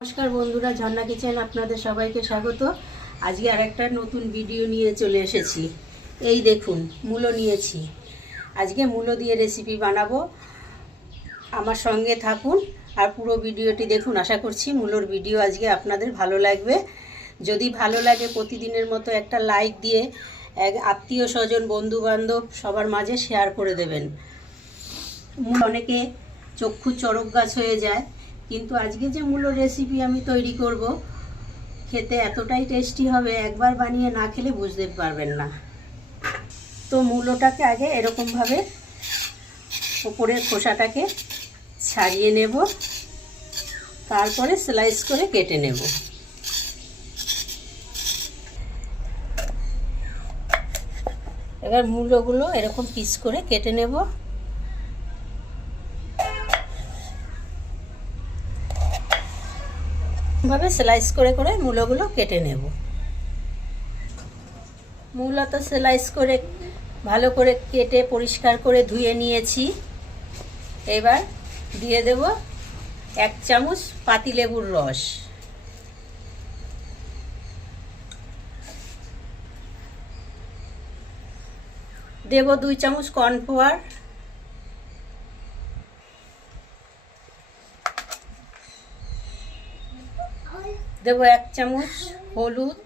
নমস্কার বন্ধুরা, ঝর্ণা কিচেন আপনাদের সবাইকে স্বাগত। আজকে আরেকটা নতুন ভিডিও নিয়ে চলে এসেছি। এই দেখুন, মূলো নিয়েছি। আজকে মূলো দিয়ে রেসিপি বানাবো। আমার সঙ্গে থাকুন আর পুরো ভিডিওটি দেখুন। আশা করছি মূলোর ভিডিও আজকে আপনাদের ভালো লাগবে। যদি ভালো লাগে প্রতিদিনের মতো একটা লাইক দিয়ে আত্মীয় স্বজন বন্ধু বান্ধব সবার মাঝে শেয়ার করে দেবেন। অনেকে চক্ষু চড়ক গাছ হয়ে যায়, কিন্তু আজকে যে মূলো রেসিপি আমি তৈরি করব খেতে এতটাই টেস্টি হবে, একবার বানিয়ে না খেলে বুঝতে পারবেন না। তো মূলোটাকে আগে এরকমভাবে উপরের খোসাটাকে ছাড়িয়ে নেব, তারপরে স্লাইস করে কেটে নেব। এবার মূলোগুলো এরকম পিস করে কেটে নেব। ভাবে স্লাইস করে করে মূলোগুলো কেটে নেব। মূলো তো স্লাইস করে ভালো করে কেটে পরিষ্কার করে ধুয়ে নিয়েছি। এবার দিয়ে দেব 1 চামচ পাতিলেবুর রস, দেব 2 চামচ কর্নফ্লাওয়ার, দেব 1 চামচ হলুদ,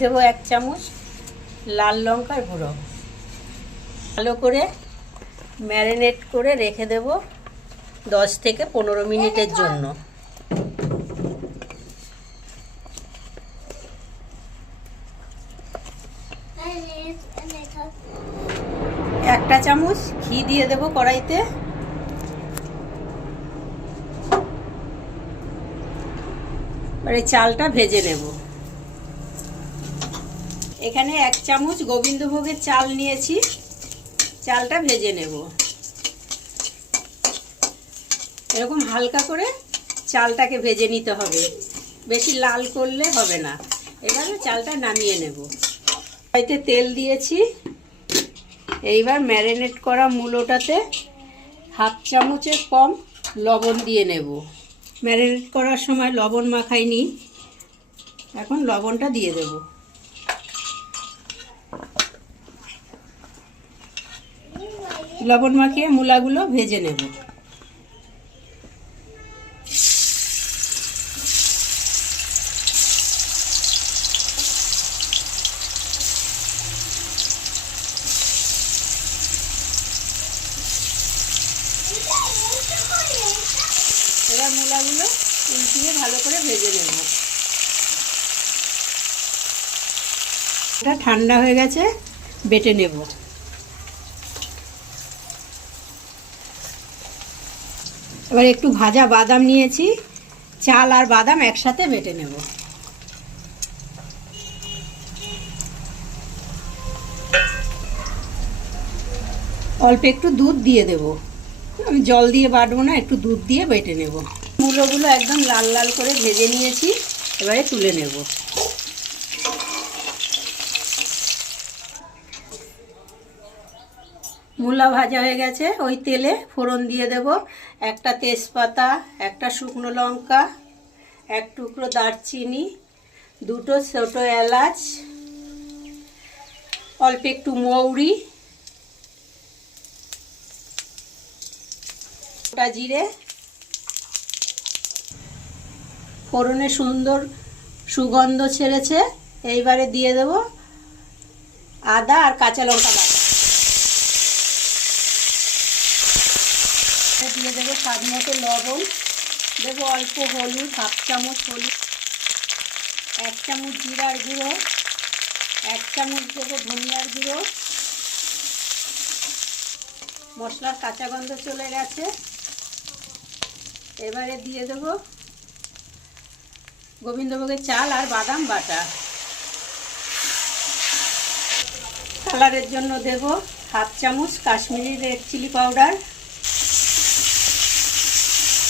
দেব 1 চামচ লাল লঙ্কার গুঁড়ো। ভালো করে ম্যারিনেট করে রেখে দেব 10 থেকে 15 মিনিটের জন্য। একটা চামচ ঘি দিয়ে দেব কড়াইতে। এবারে চালটা ভেজে নেব। এখানে 1 চামচ গোবিন্দভোগের চাল নিয়েছি, চালটা ভেজে নেব। এরকম হালকা করে চালটাকে ভেজে নিতে হবে, বেশি লাল করলে হবে না। এবারে চালটা নামিয়ে নেব। কড়াইতে তেল দিয়েছি। এইবার ম্যারিনেট করা মূলোটাতে 1/2 চামচের কম লবণ দিয়ে নেব। ম্যারিনেট করার সময় লবণ মাখাইনি, এখন লবণটা দিয়ে দেব। লবণ মাখিয়ে মূলাগুলো ভেজে নেব। এবার মূলাগুলো উল্টিয়ে ভালো করে ভেজে নেব। এটা ঠান্ডা হয়ে গেছে, বেটে নেব। এবার একটু ভাজা বাদাম নিয়েছি, চাল আর বাদাম একসাথে বেটে নেব। অল্প একটু দুধ দিয়ে দেব, আমি জল দিয়ে বাটবো না, একটু দুধ দিয়ে বেটে নেব। মূলোগুলো একদম লাল লাল করে ভেজে নিয়েছি, এবারে তুলে নেব। মূলা ভাজা হয়ে গেছে, ওই তেলে ফোড়ন দিয়ে দেব। একটা তেজপাতা, একটা শুকনো লঙ্কা, 1 টুকরো দারচিনি, 2টো ছোটো এলাচ, অল্প একটু মৌরি, গোটা জিরে। ফোড়নে সুন্দর সুগন্ধ ছেড়েছে, এইবারে দিয়ে দেব আদা আর কাঁচা লঙ্কা বাটা। দিয়ে দেবো স্বাদ মতো লবণ, দেবো অল্প হলুদ, 1/2 চামচ হলুদ, 1 চামচ জিরার গুঁড়ো, 1 চামচ দেবো ধনিয়ার গুঁড়ো। মশলার কাঁচা গন্ধ চলে গেছে, এবারে দিয়ে দেবো গোবিন্দভোগের চাল আর বাদাম বাটা। কালারের জন্য দেব 1/2 চামচ কাশ্মীরি রেড চিলি পাউডার।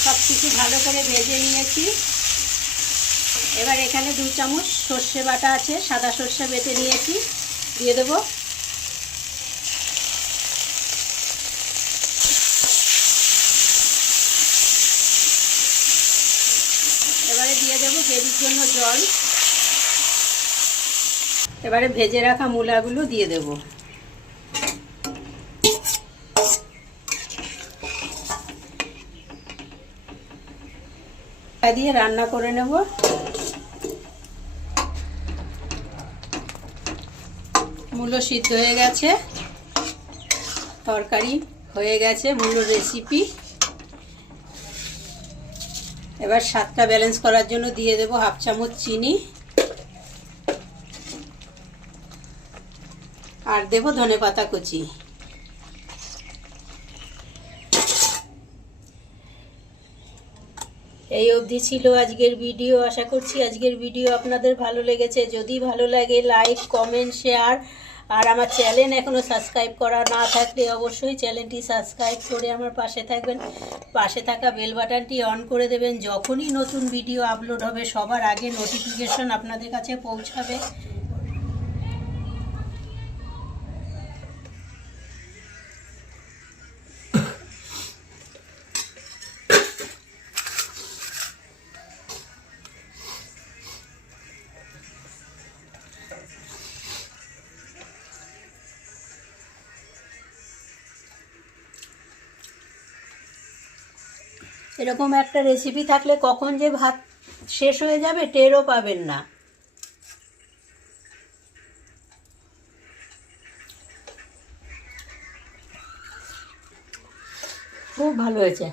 সব কিছু ভালো করে ভেজে নিয়েছি। এবার এখানে 2 চামচ সর্ষে বাটা আছে, সাদা সর্ষে বেটে নিয়েছি, দিয়ে দেব। গ্রেভির জন্য জল। এবারে ভেজে রাখা মূলাগুলো দিয়ে দেব। দিয়ে রান্না করে নেব। মূলো সিদ্ধ হয়ে গেছে, তরকারি হয়ে গেছে, মূলোর রেসিপি। এবার স্বাদটা ব্যালেন্স করার জন্য দিয়ে দেব 1/2 চামচ চিনি, আর দেব ধনেপাতা কুচি। এই অবধি ছিল আজকের ভিডিও। আশা করছি আজকের ভিডিও আপনাদের ভালো লেগেছে। যদি ভালো লাগে লাইক, কমেন্ট, শেয়ার, আর আমার চ্যানেল এখনও সাবস্ক্রাইব করা না থাকলে অবশ্যই চ্যানেলটি সাবস্ক্রাইব করে আমার পাশে থাকবেন। পাশে থাকা বেল বাটনটি অন করে দেবেন। যখনই নতুন ভিডিও আপলোড হবে সবার আগে নোটিফিকেশন আপনাদের কাছে পৌঁছাবে। এরকম একটা রেসিপি থাকলে কখন যে ভাত শেষ হয়ে যাবে টেরও পাবেন না। খুব ভালো হয়েছে।